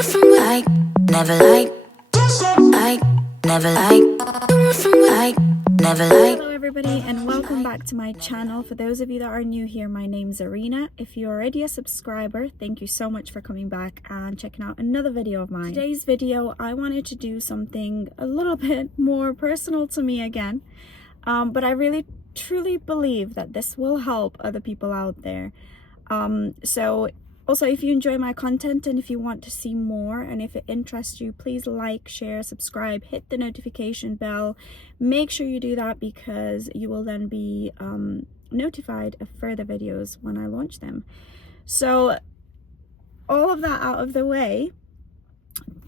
like, never like, never like, never like. Hello everybody and welcome back to my channel. For those of you that are new here, my name's Arena. If you're already a subscriber, thank you so much for coming back and checking out another video of mine. Today's video, I wanted to do something a little bit more personal to me again, but I really truly believe that this will help other people out there. So also, if you enjoy my content and if you want to see more and if it interests you, please like, share, subscribe, hit the notification bell. Make sure you do that because you will then be notified of further videos when I launch them. So all of that out of the way,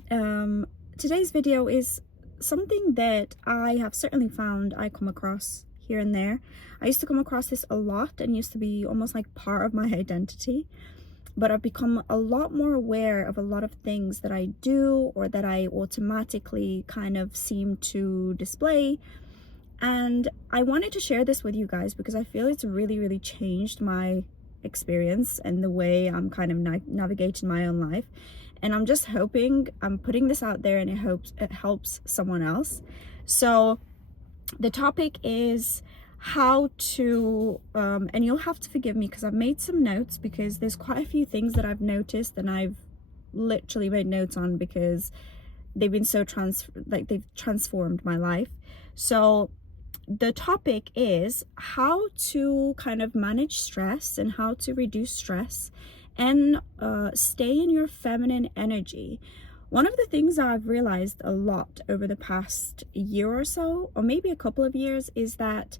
today's video is something that I have certainly found I come across here and there. I used to come across this a lot and used to be almost like part of my identity. But I've become a lot more aware of a lot of things that I do or that I automatically kind of seem to display. And I wanted to share this with you guys because I feel it's really changed my experience and the way I'm kind of navigating my own life. And I'm just hoping I'm putting this out there and it helps someone else. So the topic is how to and you'll have to forgive me because I've made some notes because there's quite a few things that I've noticed and I've literally made notes on because they've been so they've transformed my life. So the topic is how to kind of manage stress and how to reduce stress and stay in your feminine energy. One of the things I've realized a lot over the past year or so, or maybe a couple of years, is that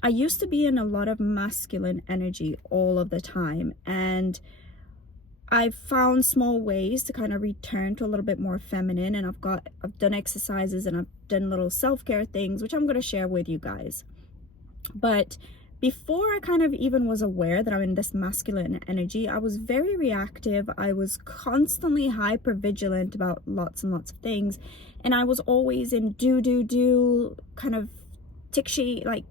I used to be in a lot of masculine energy all of the time, and I've found small ways to kind of return to a little bit more feminine, and I've done exercises and I've done little self-care things which I'm going to share with you guys. But before I kind of even was aware that I'm in this masculine energy, I was very reactive. I was constantly hyper vigilant about lots and lots of things, and I was always in do kind of tick sheet, like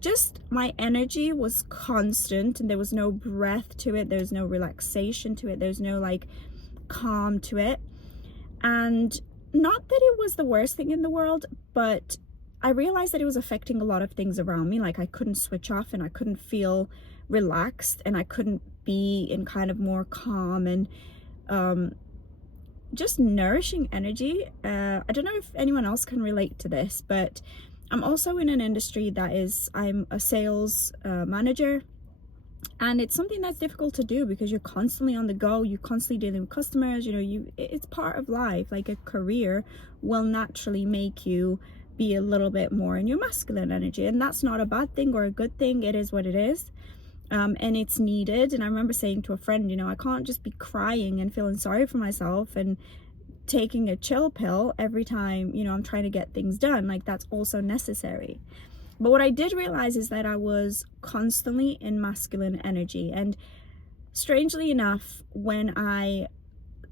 just my energy was constant and there was no breath to it, there's no relaxation to it, there's no like calm to it. And not that it was the worst thing in the world, but I realized that it was affecting a lot of things around me. Like I couldn't switch off and I couldn't feel relaxed and I couldn't be in kind of more calm and just nourishing energy. I don't know if anyone else can relate to this, but I'm also in an industry I'm a sales manager, and it's something that's difficult to do because you're constantly on the go, you're constantly dealing with customers, it's part of life. Like a career will naturally make you be a little bit more in your masculine energy, and that's not a bad thing or a good thing. It is what it is, and it's needed. And I remember saying to a friend, I can't just be crying and feeling sorry for myself and taking a chill pill every time I'm trying to get things done. Like that's also necessary. But what I did realize is that I was constantly in masculine energy, and strangely enough, when I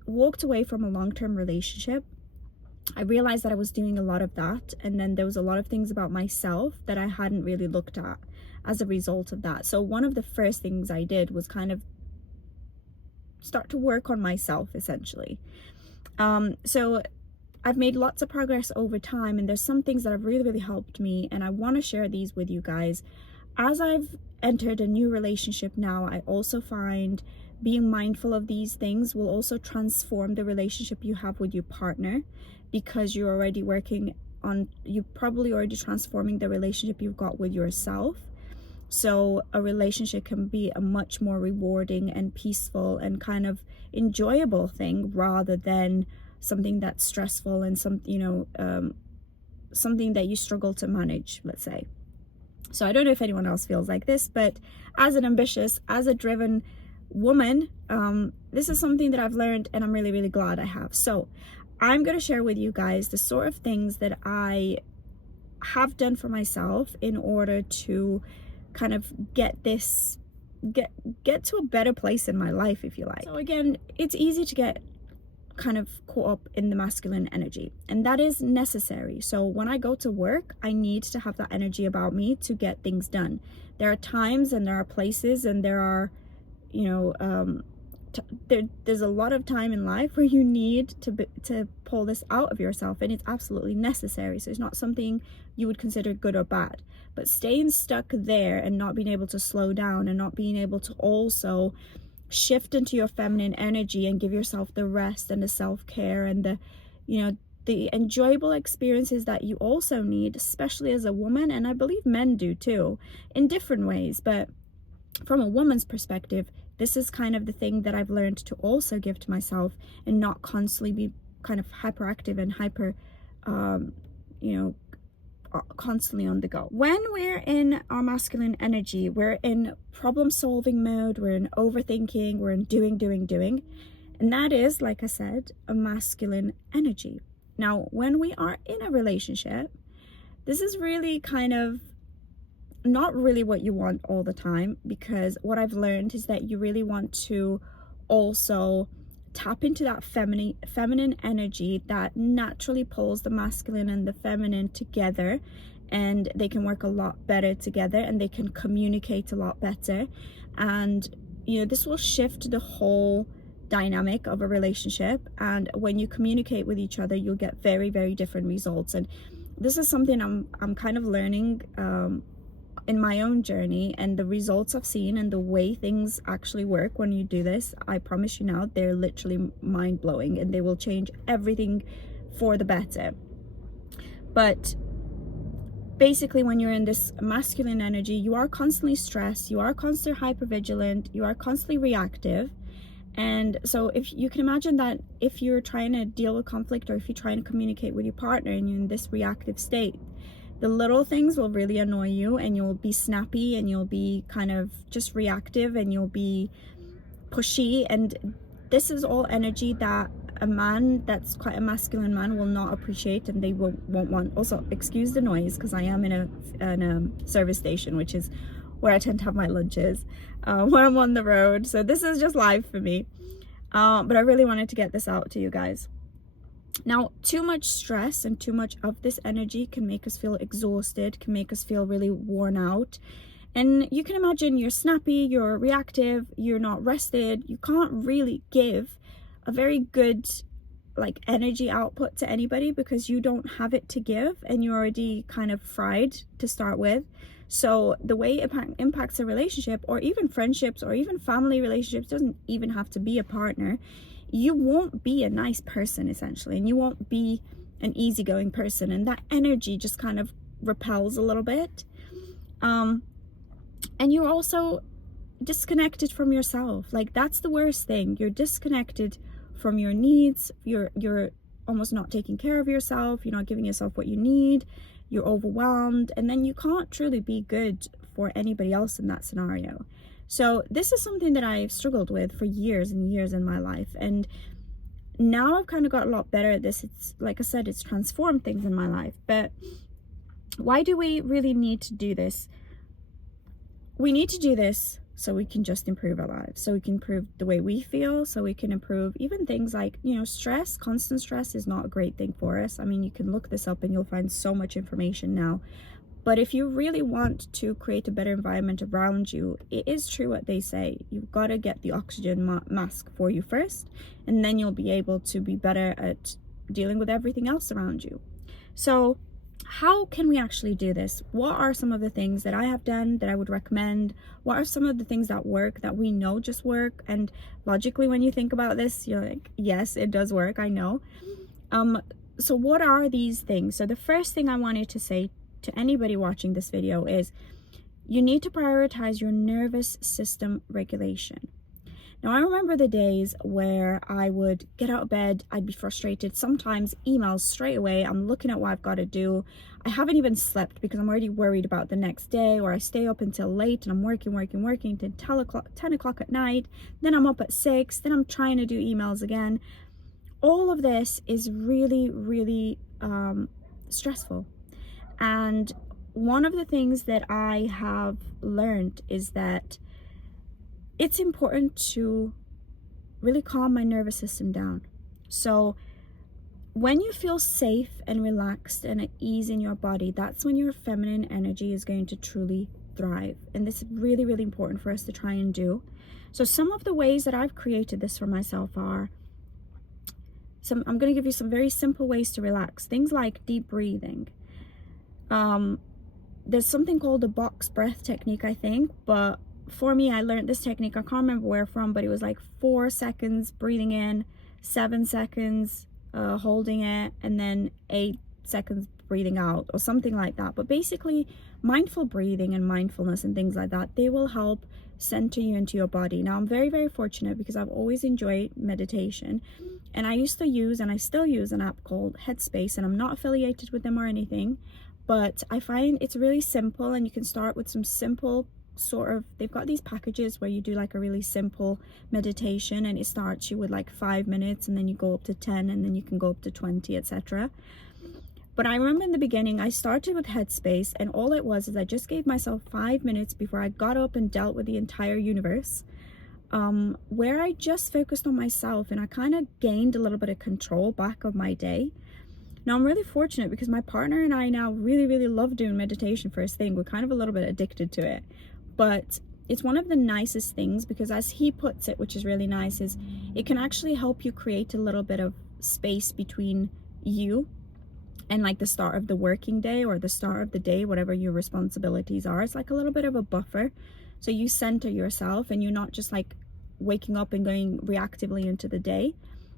walked away from a long-term relationship, I realized that I was doing a lot of that, and then there was a lot of things about myself that I hadn't really looked at as a result of that. So one of the first things I did was kind of start to work on myself, essentially. So I've made lots of progress over time, and there's some things that have really helped me, and I want to share these with you guys. As I've entered a new relationship now, I also find being mindful of these things will also transform the relationship you have with your partner, because you're probably already transforming the relationship you've got with yourself. So a relationship can be a much more rewarding and peaceful and kind of enjoyable thing rather than something that's stressful and something that you struggle to manage, let's say. So I don't know if anyone else feels like this, but as an ambitious, as a driven woman, this is something that I've learned, and I'm really glad I have. So I'm going to share with you guys the sort of things that I have done for myself in order to kind of get to a better place in my life, if you like. So again, it's easy to get kind of caught up in the masculine energy, and that is necessary. So when I go to work, I need to have that energy about me to get things done. There are times and there are places and there are there's a lot of time in life where you need to pull this out of yourself, and it's absolutely necessary. So it's not something you would consider good or bad, but staying stuck there and not being able to slow down and not being able to also shift into your feminine energy and give yourself the rest and the self-care and the, you know, the enjoyable experiences that you also need, especially as a woman, and I believe men do too, in different ways. But from a woman's perspective, this is kind of the thing that I've learned to also give to myself, and not constantly be kind of hyperactive and hyper, constantly on the go. When we're in our masculine energy, we're in problem-solving mode, we're in overthinking, we're in doing. And that is, like I said, a masculine energy. Now, when we are in a relationship, this is really kind of not really what you want all the time, because what I've learned is that you really want to also tap into that feminine energy that naturally pulls the masculine and the feminine together, and they can work a lot better together, and they can communicate a lot better. And you know, this will shift the whole dynamic of a relationship, and when you communicate with each other, you'll get very, very different results. And this is something I'm kind of learning in my own journey, and the results I've seen and the way things actually work when you do this, I promise you now, they're literally mind-blowing, and they will change everything for the better. But basically, when you're in this masculine energy, you are constantly stressed, you are constantly hypervigilant, you are constantly reactive. And so if you can imagine that if you're trying to deal with conflict, or if you're trying to communicate with your partner and you're in this reactive state, the little things will really annoy you, and you'll be snappy, and you'll be kind of just reactive, and you'll be pushy. And this is all energy that a man that's quite a masculine man will not appreciate, and they won't want. Also, excuse the noise, because I am in a service station, which is where I tend to have my lunches when I'm on the road. So this is just live for me. But I really wanted to get this out to you guys. Now, too much stress and too much of this energy can make us feel exhausted, can make us feel really worn out. And you can imagine you're snappy, you're reactive, you're not rested, you can't really give a very good like energy output to anybody, because you don't have it to give, and you're already kind of fried to start with. So the way it impacts a relationship, or even friendships, or even family relationships, doesn't even have to be a partner, you won't be a nice person essentially, and you won't be an easygoing person, and that energy just kind of repels a little bit. And you're also disconnected from yourself. Like, that's the worst thing. You're disconnected from your needs. You're almost not taking care of yourself. You're not giving yourself what you need. You're overwhelmed, and then you can't truly be good for anybody else in that scenario. So this is something that I've struggled with for years and years in my life, and now I've kind of got a lot better at this. It's, like I said, it's transformed things in my life. But why do we really need to do this? We need to do this so we can just improve our lives, so we can improve the way we feel, so we can improve even things like, you know, stress. Constant stress is not a great thing for us. I mean, you can look this up and you'll find so much information now. But if you really want to create a better environment around you, it is true what they say. You've got to get the oxygen mask for you first, and then you'll be able to be better at dealing with everything else around you. So how can we actually do this? What are some of the things that I have done that I would recommend? What are some of the things that work, that we know just work? And logically, when you think about this, you're like, yes, it does work, I know. So what are these things? So the first thing I wanted to say to anybody watching this video is you need to prioritize your nervous system regulation. Now, I remember the days where I would get out of bed, I'd be frustrated, sometimes emails straight away, I'm looking at what I've got to do. I haven't even slept because I'm already worried about the next day, or I stay up until late and I'm working till 10 o'clock at night, then I'm up at 6, then I'm trying to do emails again. All of this is really, really stressful. And one of the things that I have learned is that it's important to really calm my nervous system down. So when you feel safe and relaxed and at ease in your body, that's when your feminine energy is going to truly thrive. And this is really, really important for us to try and do. So some of the ways that I've created this for myself are, I'm going to give you some very simple ways to relax. Things like deep breathing. There's something called the box breath technique, I think, but for me, I learned this technique, I can't remember where from, but it was like 4 seconds breathing in, 7 seconds holding it, and then 8 seconds breathing out, or something like that. But basically, mindful breathing and mindfulness and things like that, they will help center you into your body. Now, I'm very, very fortunate because I've always enjoyed meditation, and I used to use, and I still use, an app called Headspace, and I'm not affiliated with them or anything, but I find it's really simple, and you can start with some simple they've got these packages where you do like a really simple meditation, and it starts you with like 5 minutes, and then you go up to 10, and then you can go up to 20, etc. But I remember in the beginning, I started with Headspace, and all it was is I just gave myself 5 minutes before I got up and dealt with the entire universe, where I just focused on myself, and I kind of gained a little bit of control back of my day. Now, I'm really fortunate because my partner and I now really, really love doing meditation first thing. We're kind of a little bit addicted to it. But it's one of the nicest things because, as he puts it, which is really nice, is it can actually help you create a little bit of space between you and like the start of the working day or the start of the day, whatever your responsibilities are. It's like a little bit of a buffer. So you center yourself, and you're not just like waking up and going reactively into the day.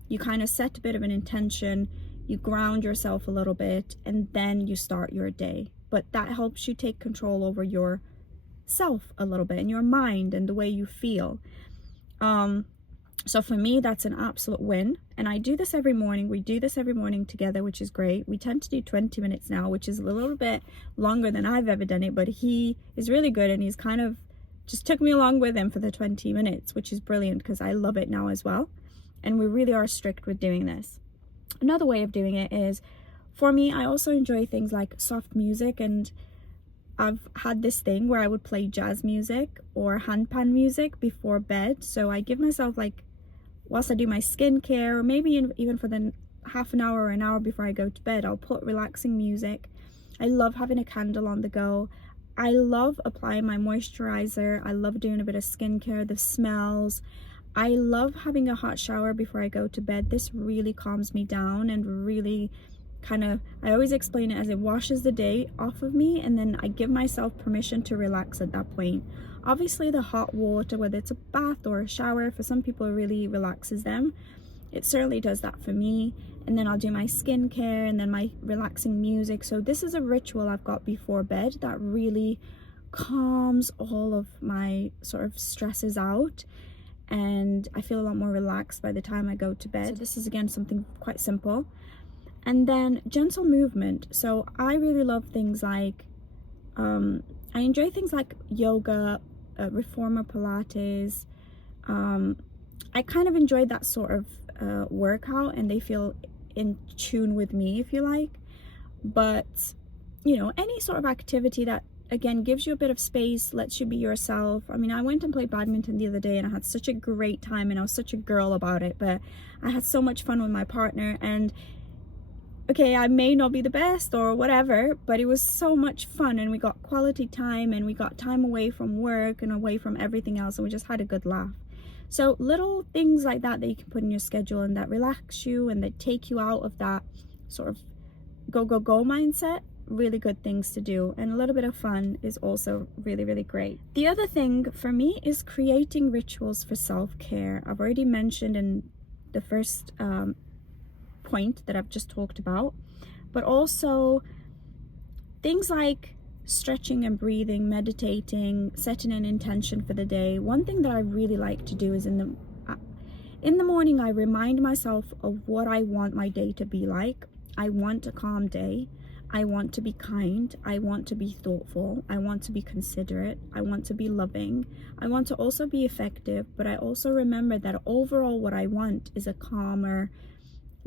You kind of set a bit of an intention, you ground yourself a little bit, and then you start your day. But that helps you take control over yourself a little bit, and your mind, and the way you feel. So for me, that's an absolute win. And I do this every morning. We do this every morning together, which is great. We tend to do 20 minutes now, which is a little bit longer than I've ever done it, but he is really good, and he's kind of just took me along with him for the 20 minutes, which is brilliant because I love it now as well. And we really are strict with doing this. Another way of doing it is, for me, I also enjoy things like soft music, and I've had this thing where I would play jazz music or handpan music before bed. So I give myself, like, whilst I do my skincare, or maybe even for the half an hour or an hour before I go to bed, I'll put relaxing music. I love having a candle on the go. I love applying my moisturizer. I love doing a bit of skincare, the smells. I love having a hot shower before I go to bed. This really calms me down and really I always explain it as it washes the day off of me, and then I give myself permission to relax at that point. Obviously, the hot water, whether it's a bath or a shower, for some people it really relaxes them. It certainly does that for me. And then I'll do my skincare and then my relaxing music. So this is a ritual I've got before bed that really calms all of my sort of stresses out, and I feel a lot more relaxed by the time I go to bed. So this is, again, something quite simple. And then gentle movement. So I really love things like, I enjoy things like yoga, reformer Pilates. I kind of enjoy that sort of workout, and they feel in tune with me, if you like. But, you know, any sort of activity that, again, gives you a bit of space, lets you be yourself. I mean, I went and played badminton the other day, and I had such a great time, and I was such a girl about it, but I had so much fun with my partner. And okay, I may not be the best or whatever, but it was so much fun, and we got quality time, and we got time away from work and away from everything else, and we just had a good laugh. So little things like that you can put in your schedule, and that relax you and that take you out of that sort of go mindset. Really good things to do, and a little bit of fun is also really, really great. The other thing for me is creating rituals for self-care. I've already mentioned in the first point that I've just talked about, but also things like stretching and breathing, meditating, setting an intention for the day. One thing that I really like to do is in the morning, I remind myself of what I want my day to be like. I want a calm day. I want to be kind. I want to be thoughtful. I want to be considerate. I want to be loving. I want to also be effective, but I also remember that overall what I want is a calmer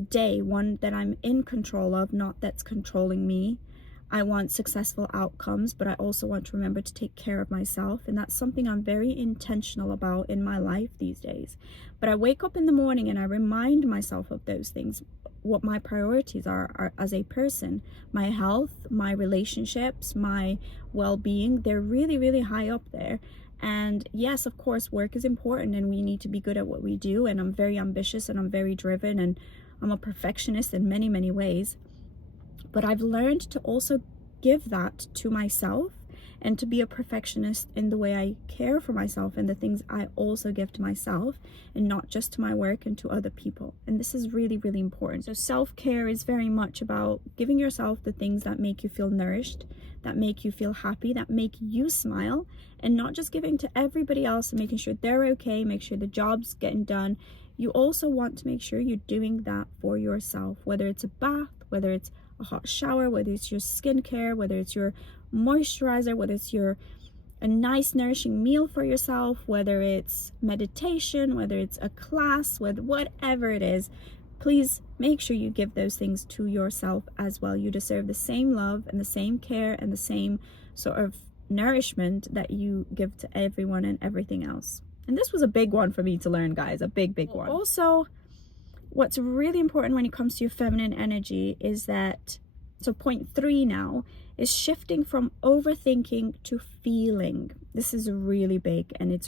day, one that I'm in control of, not that's controlling me. I want successful outcomes, but I also want to remember to take care of myself. And that's something I'm very intentional about in my life these days. But I wake up in the morning and I remind myself of those things, what my priorities are as a person. My health, my relationships, my well-being, they're really, really high up there. And yes, of course, work is important and we need to be good at what we do. And I'm very ambitious and I'm very driven and I'm a perfectionist in many, many ways. But I've learned to also give that to myself and to be a perfectionist in the way I care for myself and the things I also give to myself and not just to my work and to other people. And this is really, really important. So self-care is very much about giving yourself the things that make you feel nourished, that make you feel happy, that make you smile, and not just giving to everybody else and making sure they're okay, make sure the job's getting done. You also want to make sure you're doing that for yourself, whether it's a bath, whether it's a hot shower, whether it's your skincare, whether it's your moisturizer, whether it's a nice nourishing meal for yourself, whether it's meditation, whether it's a class, whatever it is. Please make sure you give those things to yourself as well. You deserve the same love and the same care and the same sort of nourishment that you give to everyone and everything else. And this was a big one for me to learn, guys, a big one. Also, what's really important when it comes to your feminine energy is that, so point 3 now, is shifting from overthinking to feeling. This is really big, and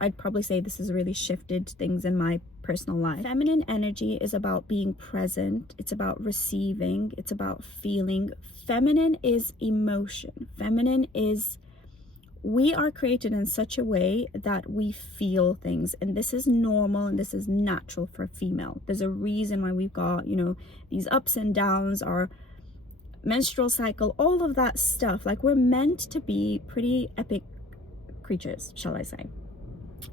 I'd probably say this has really shifted things in my personal life. Feminine energy is about being present, it's about receiving, it's about feeling. Feminine is emotion. Feminine is, we are created in such a way that we feel things, and this is normal and this is natural for a female. There's a reason why we've got, these ups and downs, our menstrual cycle, all of that stuff. Like, we're meant to be pretty epic creatures, shall I say.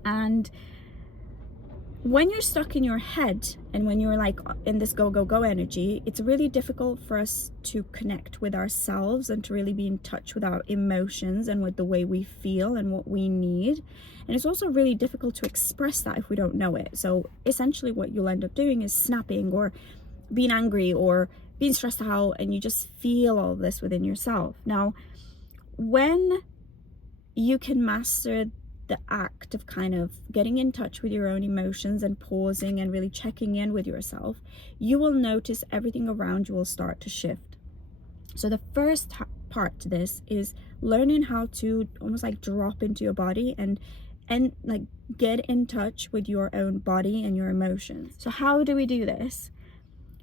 And when you're stuck in your head and when you're like in this go energy, it's really difficult for us to connect with ourselves and to really be in touch with our emotions and with the way we feel and what we need. And it's also really difficult to express that if we don't know it. So essentially what you'll end up doing is snapping or being angry or being stressed out, and you just feel all this within yourself. Now, when you can master the act of kind of getting in touch with your own emotions and pausing and really checking in with yourself, you will notice everything around you will start to shift. So the first part to this is learning how to almost like drop into your body and like get in touch with your own body and your emotions. So how do we do this?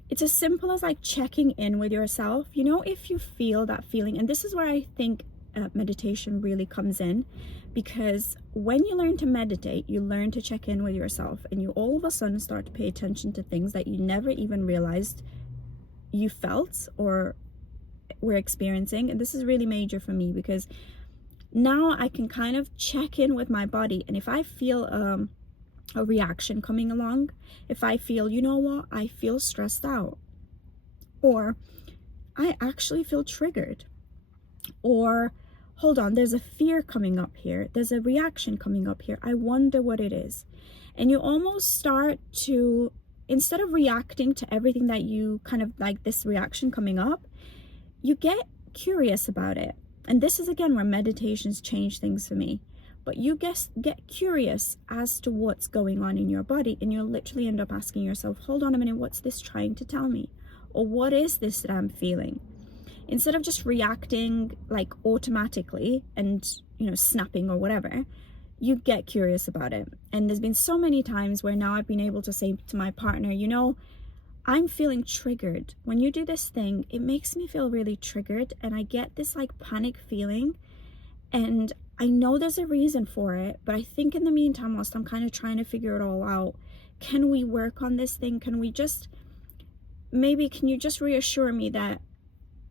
It's as simple as like checking in with yourself. If you feel that feeling, and this is where I think meditation really comes in, because when you learn to meditate, you learn to check in with yourself, and you all of a sudden start to pay attention to things that you never even realized you felt or were experiencing. And this is really major for me, because now I can kind of check in with my body, and if I feel a reaction coming along, if I feel, I feel stressed out, or I actually feel triggered, or hold on, there's a fear coming up here, there's a reaction coming up here, I wonder what it is. And you almost start to, instead of reacting to everything that you kind of like this reaction coming up, you get curious about it. And this is again where meditations change things for me. But you get curious as to what's going on in your body, and you'll literally end up asking yourself, hold on a minute, what's this trying to tell me? Or what is this that I'm feeling? Instead of just reacting like automatically and, snapping or whatever, you get curious about it. And there's been so many times where now I've been able to say to my partner, I'm feeling triggered. When you do this thing, it makes me feel really triggered, and I get this like panic feeling, and I know there's a reason for it, but I think in the meantime, whilst I'm kind of trying to figure it all out, can we work on this thing? Can you just reassure me that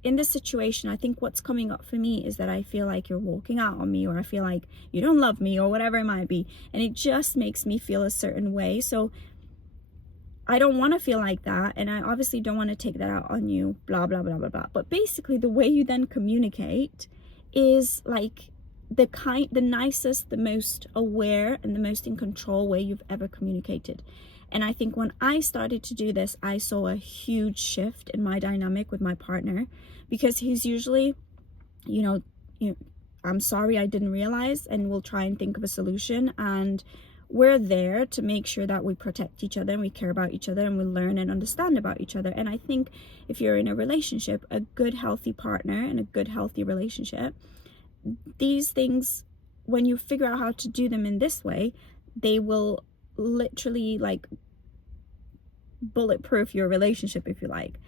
in this situation, I think what's coming up for me is that I feel like you're walking out on me, or I feel like you don't love me, or whatever it might be. And it just makes me feel a certain way. So I don't want to feel like that. And I obviously don't want to take that out on you, blah, blah, blah, blah, blah. But basically the way you then communicate is like the nicest, the most aware, and the most in control way you've ever communicated. And I think when I started to do this, I saw a huge shift in my dynamic with my partner, because he's usually, you know, I'm sorry, I didn't realize, and we'll try and think of a solution. And we're there to make sure that we protect each other and we care about each other and we learn and understand about each other. And I think if you're in a relationship, a good, healthy partner and a good, healthy relationship, these things, when you figure out how to do them in this way, they will literally like bulletproof your relationship, if you like.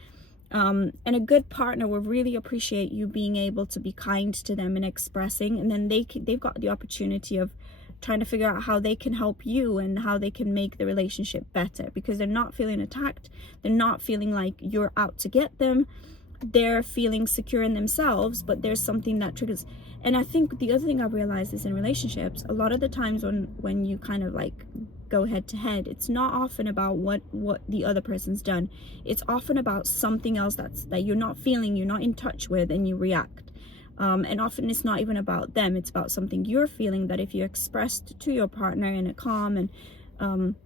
And a good partner will really appreciate you being able to be kind to them and expressing, and then they've got the opportunity of trying to figure out how they can help you and how they can make the relationship better, because they're not feeling attacked, they're not feeling like you're out to get them, they're feeling secure in themselves, but there's something that triggers. And I think the other thing I've realized is in relationships, a lot of the times when you kind of like go head to head, it's not often about what the other person's done. It's often about something else that you're not feeling, you're not in touch with, and you react. And often it's not even about them, it's about something you're feeling that if you expressed to your partner in a calm and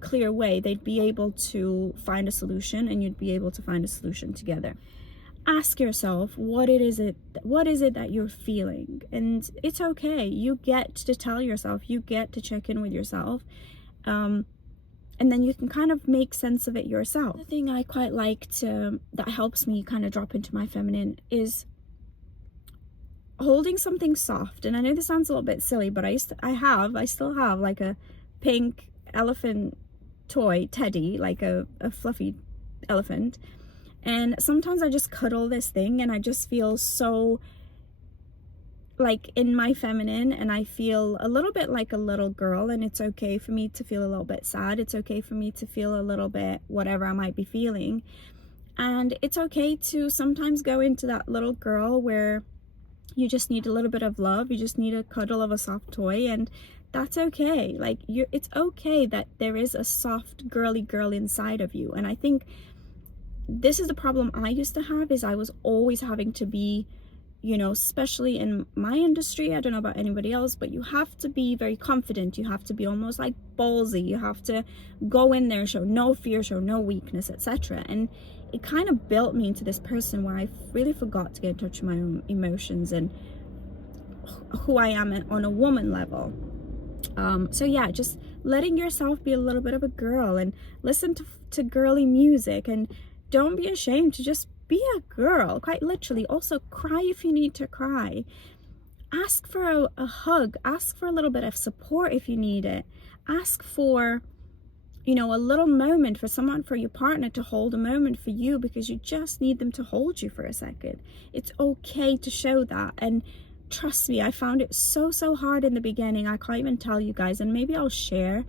clear way, they'd be able to find a solution, and you'd be able to find a solution together. Ask yourself, what is it that you're feeling? And it's okay, you get to tell yourself, you get to check in with yourself, and then you can kind of make sense of it yourself. The thing I quite like that helps me kind of drop into my feminine is holding something soft. And I know this sounds a little bit silly, but I still have like a pink elephant toy teddy, like a fluffy elephant. And sometimes I just cuddle this thing and I just feel so like in my feminine, and I feel a little bit like a little girl. And it's okay for me to feel a little bit sad, it's okay for me to feel a little bit whatever I might be feeling, and it's okay to sometimes go into that little girl where you just need a little bit of love, you just need a cuddle of a soft toy, and that's okay. Like it's okay that there is a soft girly girl inside of you. And I think this is the problem I used to have, is I was always having to be, especially in my industry, I don't know about anybody else, but you have to be very confident, you have to be almost like ballsy, you have to go in there, show no fear, show no weakness, etc. And it kind of built me into this person where I really forgot to get in touch with my own emotions and who I am on a woman level. So yeah, just letting yourself be a little bit of a girl and listen to girly music, and don't be ashamed to just be a girl, quite literally. Also, cry if you need to cry. Ask for a hug, ask for a little bit of support if you need it. Ask for, a little moment for your partner to hold a moment for you, because you just need them to hold you for a second. It's okay to show that. And trust me, I found it so hard in the beginning. I can't even tell you guys, and maybe I'll share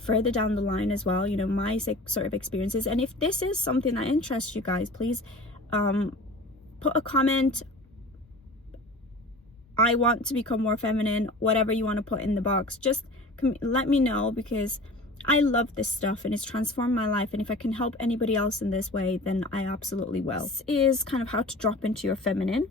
further down the line as well, my sort of experiences. And if this is something that interests you guys, please put a comment, I want to become more feminine, whatever you want to put in the box. Just let me know, because I love this stuff and it's transformed my life, and if I can help anybody else in this way, then I absolutely will. This is kind of how to drop into your feminine.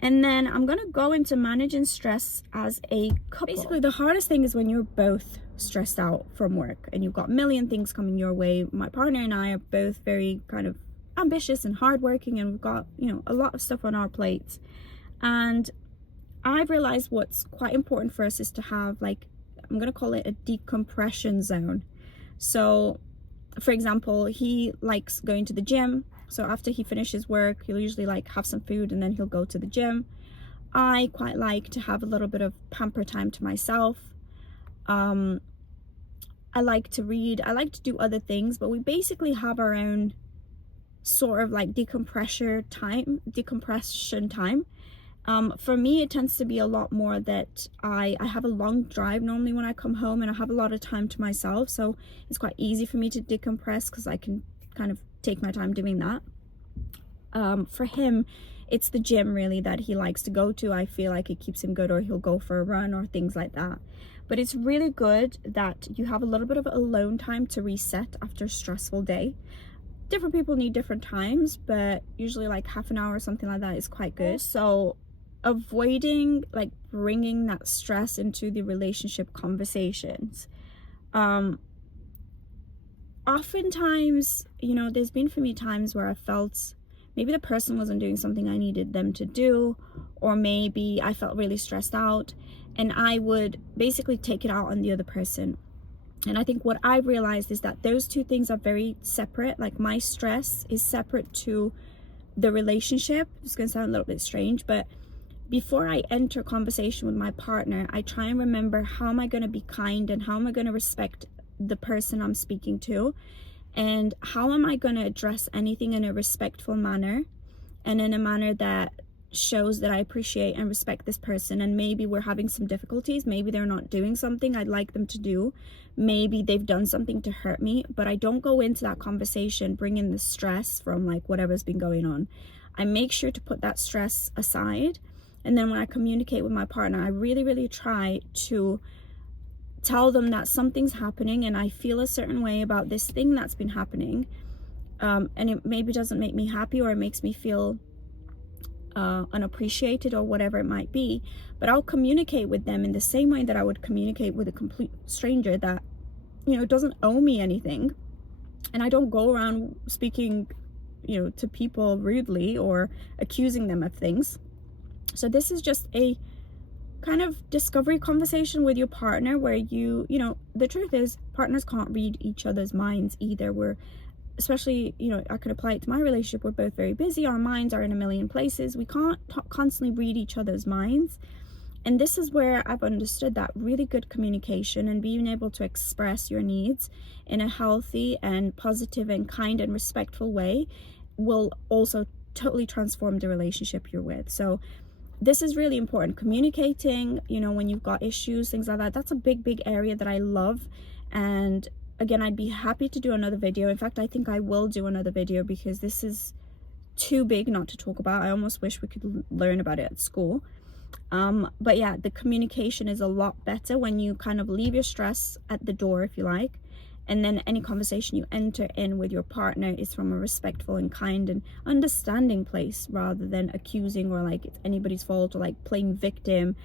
And then I'm going to go into managing stress as a couple. Basically, the hardest thing is when you're both stressed out from work and you've got a million things coming your way. My partner and I are both very kind of ambitious and hardworking, and we've got, a lot of stuff on our plates. And I've realized what's quite important for us is to have, like, I'm going to call it a decompression zone. So, for example, he likes going to the gym. So after he finishes work, he'll usually like have some food and then he'll go to the gym. I quite like to have a little bit of pamper time to myself. I like to read, I like to do other things, but we basically have our own sort of like decompression time. For me, it tends to be a lot more that I have a long drive normally when I come home, and I have a lot of time to myself, so it's quite easy for me to decompress because I can kind of take my time doing that. For him, it's the gym really that he likes to go to. I feel like it keeps him good, or he'll go for a run or things like that. But it's really good that you have a little bit of alone time to reset after a stressful day. Different people need different times, but usually like half an hour or something like that is quite good. So avoiding like bringing that stress into the relationship conversations. oftentimes, you know, there's been for me times where I felt maybe the person wasn't doing something I needed them to do, or maybe I felt really stressed out, and I would basically take it out on the other person. And I think what I realized is that those two things are very separate. Like, my stress is separate to the relationship. It's going to sound a little bit strange, but before I enter a conversation with my partner, I try and remember, how am I going to be kind, and how am I going to respect the person I'm speaking to, and how am I going to address anything in a respectful manner, and in a manner that shows that I appreciate and respect this person. And maybe we're having some difficulties, maybe they're not doing something I'd like them to do, maybe they've done something to hurt me, but I don't go into that conversation bringing the stress from like whatever's been going on. I make sure to put that stress aside, and then when I communicate with my partner, I really try to tell them that something's happening and I feel a certain way about this thing that's been happening, and it maybe doesn't make me happy, or it makes me feel unappreciated, or whatever it might be. But I'll communicate with them in the same way that I would communicate with a complete stranger that, you know, doesn't owe me anything. And I don't go around speaking, you know, to people rudely or accusing them of things. So this is just a kind of discovery conversation with your partner, where you know, the truth is partners can't read each other's minds either. We're, especially, you know, I could apply it to my relationship, we're both very busy, our minds are in a million places, we can't constantly read each other's minds. And this is where I've understood that really good communication and being able to express your needs in a healthy and positive and kind and respectful way will also totally transform the relationship you're with. So this is really important. Communicating, you know, when you've got issues, things like that, that's a big area that I love. And again, I'd be happy to do another video. In fact, I think I will do another video, because this is too big not to talk about. I almost wish we could learn about it at school. But yeah, the communication is a lot better when you kind of leave your stress at the door, if you like, and then any conversation you enter in with your partner is from a respectful and kind and understanding place, rather than accusing, or like it's anybody's fault, or like playing victim,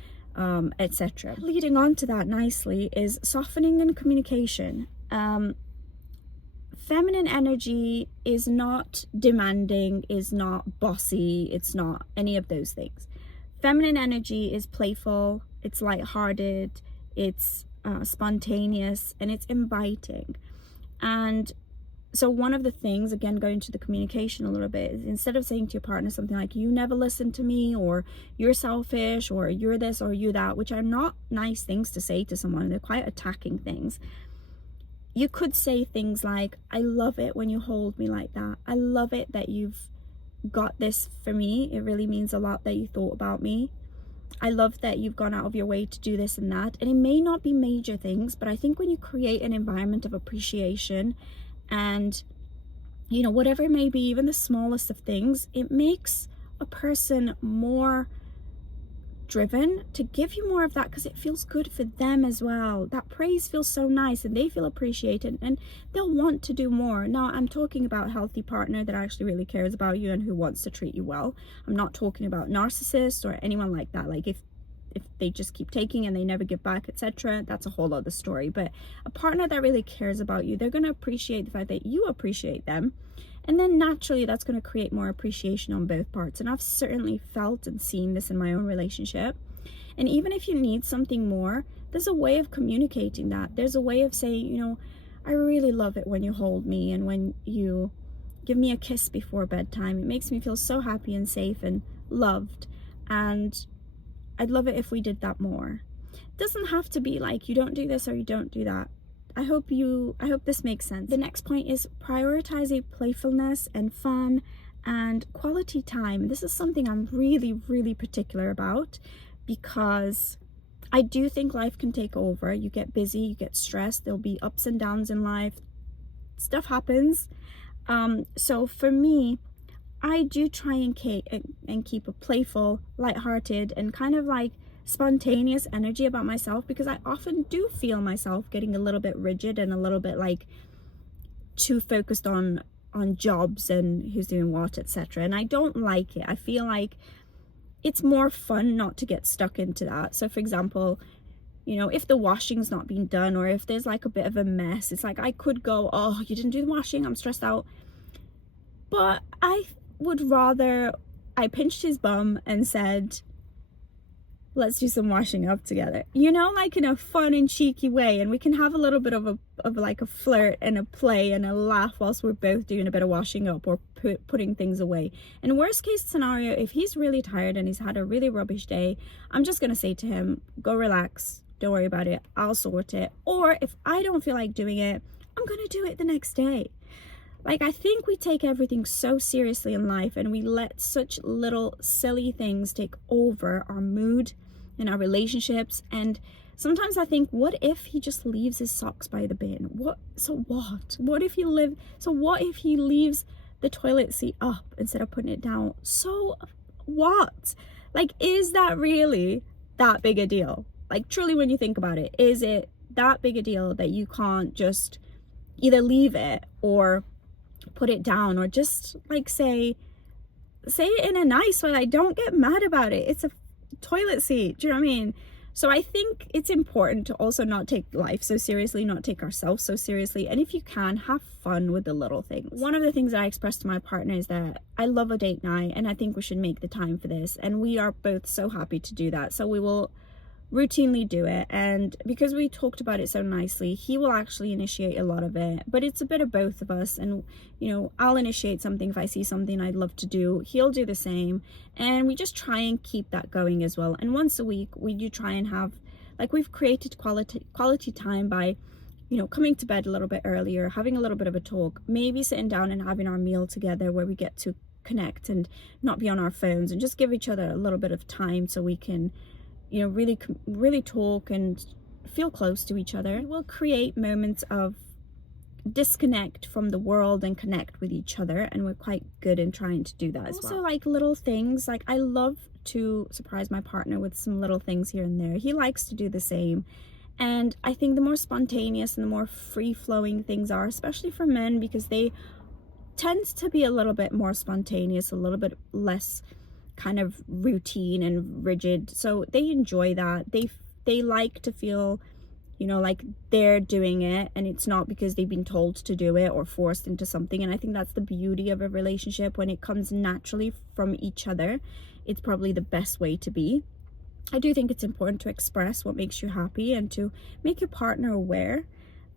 etc. Leading on to that nicely is softening and communication. Feminine energy is not demanding, is not bossy, it's not any of those things. Feminine energy is playful, it's lighthearted, it's spontaneous, and it's inviting. And so one of the things, again, going to the communication a little bit, is instead of saying to your partner something like, you never listen to me, or you're selfish, or you're this, or you that, which are not nice things to say to someone, they're quite attacking things. You could say things like, I love it when you hold me like that. I love it that you've got this for me. It really means a lot that you thought about me. I love that you've gone out of your way to do this and that. And it may not be major things, but I think when you create an environment of appreciation and, you know, whatever it may be, even the smallest of things, it makes a person more driven to give you more of that, because it feels good for them as well. That praise feels so nice, and they feel appreciated, and they'll want to do more. Now, I'm talking about a healthy partner that actually really cares about you and who wants to treat you well. I'm not talking about narcissists or anyone like that. Like, if they just keep taking and they never give back, etc., that's a whole other story. But a partner that really cares about you, they're going to appreciate the fact that you appreciate them, and then naturally that's going to create more appreciation on both parts. And I've certainly felt and seen this in my own relationship. And even if you need something more, there's a way of communicating that. There's a way of saying, you know, I really love it when you hold me and when you give me a kiss before bedtime. It makes me feel so happy and safe and loved, and I'd love it if we did that more. It doesn't have to be like you don't do this or you don't do that. I hope this makes sense. The next point is prioritizing playfulness and fun and quality time. This is something I'm really particular about, because I do think life can take over. You get busy, you get stressed, there'll be ups and downs in life. Stuff happens. So for me, I do try and keep a playful, lighthearted, and kind of like spontaneous energy about myself, because I often do feel myself getting a little bit rigid and a little bit like too focused on jobs and who's doing what, etc. And I don't like it. I feel like it's more fun not to get stuck into that. So for example, you know, if the washing's not been done or if there's like a bit of a mess, it's like I could go, oh, you didn't do the washing, I'm stressed out. But I would rather I pinched his bum and said, let's do some washing up together, you know, like in a fun and cheeky way, and we can have a little bit of like a flirt and a play and a laugh whilst we're both doing a bit of washing up or putting things away. And worst case scenario, if he's really tired and he's had a really rubbish day, I'm just gonna say to him, go relax, don't worry about it, I'll sort it. Or if I don't feel like doing it, I'm gonna do it the next day. Like, I think we take everything so seriously in life, and we let such little silly things take over our mood and our relationships. And sometimes I think, what if he just leaves his socks by the bin? What if he leaves the toilet seat up instead of putting it down? So what? Like, is that really that big a deal? Like, truly, when you think about it, is it that big a deal that you can't just either leave it or put it down, or just like say it in a nice way, like, don't get mad about it, it's a toilet seat, do you know what I mean? So I think it's important to also not take life so seriously, not take ourselves so seriously, and if you can, have fun with the little things. One of the things that I expressed to my partner is that I love a date night and I think we should make the time for this, and we are both so happy to do that, so we will routinely do it. And because we talked about it so nicely, he will actually initiate a lot of it, but it's a bit of both of us. And you know, I'll initiate something if I see something I'd love to do, he'll do the same, and we just try and keep that going as well. And once a week we do try and have, like, we've created quality time by, you know, coming to bed a little bit earlier, having a little bit of a talk, maybe sitting down and having our meal together where we get to connect and not be on our phones and just give each other a little bit of time so we can, you know, really talk and feel close to each other. We'll create moments of disconnect from the world and connect with each other, and we're quite good in trying to do that as well. Also, like, little things, like, I love to surprise my partner with some little things here and there. He likes to do the same, and I think the more spontaneous and the more free-flowing things are, especially for men, because they tend to be a little bit more spontaneous, a little bit less kind of routine and rigid, so they enjoy that. They like to feel, you know, like they're doing it and it's not because they've been told to do it or forced into something. And I think that's the beauty of a relationship. When it comes naturally from each other, it's probably the best way to be. I do think it's important to express what makes you happy and to make your partner aware,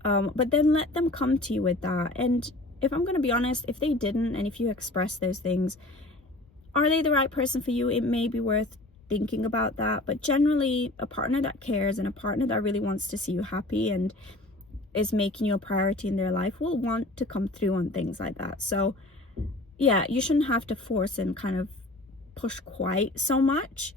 but then let them come to you with that. And if I'm going to be honest, if they didn't, and if you express those things, are they the right person for you? It may be worth thinking about that. But generally, a partner that cares and a partner that really wants to see you happy and is making you a priority in their life will want to come through on things like that. So yeah, you shouldn't have to force and kind of push quite so much.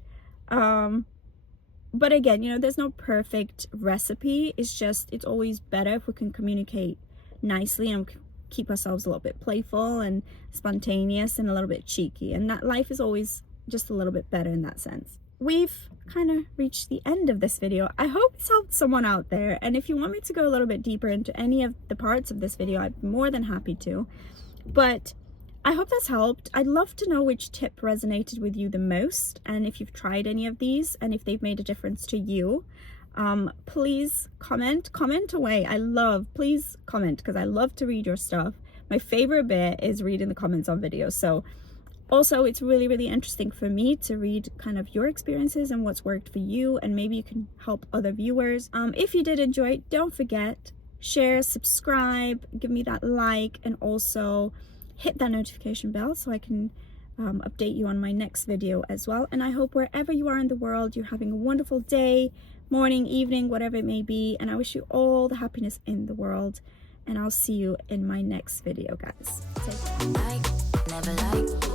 But again, you know, there's no perfect recipe. It's just, it's always better if we can communicate nicely and keep ourselves a little bit playful and spontaneous and a little bit cheeky, and that life is always just a little bit better in that sense. We've kind of reached the end of this video. I hope it's helped someone out there, and if you want me to go a little bit deeper into any of the parts of this video, I'd be more than happy to. But I hope that's helped. I'd love to know which tip resonated with you the most, and if you've tried any of these and if they've made a difference to you. Please comment away. Please comment, because I love to read your stuff. My favorite bit is reading the comments on videos. So also, it's really interesting for me to read kind of your experiences and what's worked for you, and maybe you can help other viewers. If you did enjoy it, don't forget, share, subscribe, give me that like, and also hit that notification bell so I can update you on my next video as well. And I hope wherever you are in the world, you're having a wonderful day, morning, evening, whatever it may be, and I wish you all the happiness in the world, and I'll see you in my next video, guys. Take care. Never like